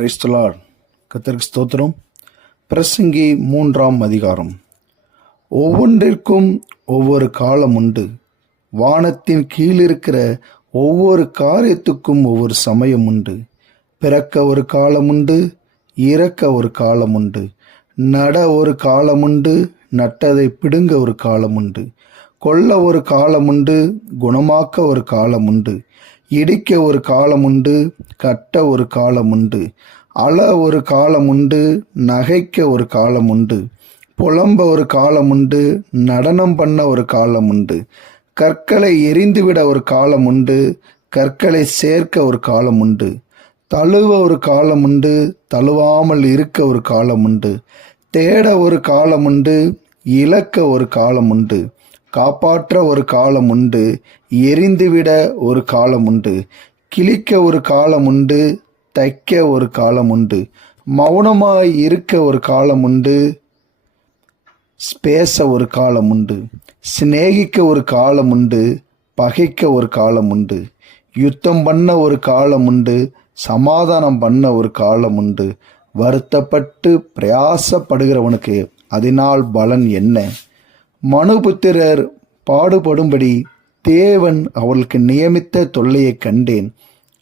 Praise the Lord. கர்த்தருக்கு ஸ்தோத்திரம். பிரசங்கி 3ஆம் அதிகாரம். ஒவ்வொன்றிற்கும் ஒவ்வொரு காலம் உண்டு. வானத்தின் கீழிருக்கிற ஒவ்வொரு காரியத்துக்கும் ஒவ்வொரு சமயம் உண்டு. பிறக்க ஒரு காலம் உண்டு, இறக்க ஒரு காலம் உண்டு. நட ஒரு காலம் உண்டு, நட்டதை பிடுங்க ஒரு காலம் உண்டு. கொல்ல ஒரு காலம் உண்டு, குணமாக்க ஒரு காலம் உண்டு. இடிக்க ஒரு காலம் உண்டு, கட்ட ஒரு காலம் உண்டு. அழ ஒரு காலம் உண்டு, நகைக்க ஒரு காலம் உண்டு. புலம்ப ஒரு காலம் உண்டு, நடனம் பண்ண ஒரு காலம் உண்டு. கற்களை எரிந்துவிட ஒரு காலம் உண்டு, கற்களை சேர்க்க ஒரு காலம் உண்டு. தழுவ ஒரு காலம் உண்டு, தழுவாமல் இருக்க ஒரு காலம் உண்டு. தேட ஒரு காலம் உண்டு, இழக்க ஒரு காலம் உண்டு. காப்பாற்ற ஒரு காலம் உண்டு, எரிந்துவிட ஒரு காலம் உண்டு. கிழிக்க ஒரு காலம் உண்டு, தைக்க ஒரு காலம் உண்டு. மௌனமாய் இருக்க ஒரு காலம் உண்டு, பேச ஒரு காலம் உண்டு. சிநேகிக்க ஒரு காலம் உண்டு, பகைக்க ஒரு காலம் உண்டு. யுத்தம் பண்ண ஒரு காலம் உண்டு, சமாதானம் பண்ண ஒரு காலம் உண்டு. வருத்தப்பட்டு பிரயாசப்படுகிறவனுக்கு அதனால் பலன் என்ன? மனுபுத்திரர் பாடுபடும்படி தேவன் அவர்களுக்கு நியமித்த தொல்லையை கண்டேன்.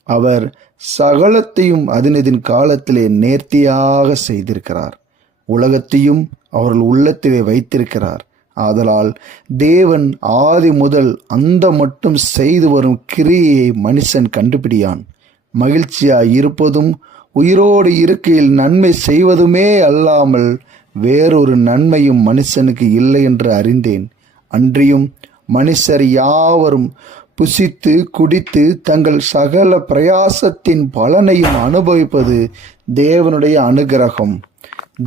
அவர் சகலத்தையும் அதனதின் காலத்திலே நேர்த்தியாக செய்திருக்கிறார். உலகத்தையும் அவர்கள் உள்ளத்திலே வைத்திருக்கிறார். ஆதலால் தேவன் ஆதி முதல் அந்த மட்டும் செய்து வரும் கிரியையை மனுஷன் கண்டுபிடியான். மகிழ்ச்சியாய் இருப்பதும் உயிரோடு இருக்கையில் நன்மை செய்வதுமே அல்லாமல் வேறொரு நன்மையும் மனுஷனுக்கு இல்லை என்று அறிந்தேன். அன்றியும் மனுஷர் யாவரும் புசித்து குடித்து தங்கள் சகல பிரயாசத்தின் பலனையும் அனுபவிப்பது தேவனுடைய அனுகிரகம்.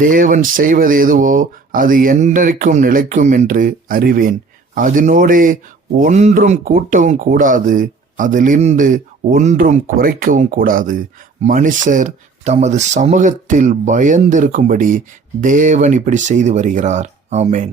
தேவன் செய்வது எதுவோ அது என்றைக்கும் நிலைக்கும் என்று அறிவேன். அதனோடே ஒன்றும் கூட்டவும் கூடாது, அதிலிருந்து ஒன்றும் குறைக்கவும் கூடாது. மனுஷர் தமது சமூகத்தில் பயந்திருக்கும்படி தேவன் இப்படி செய்து வருகிறார். ஆமேன்.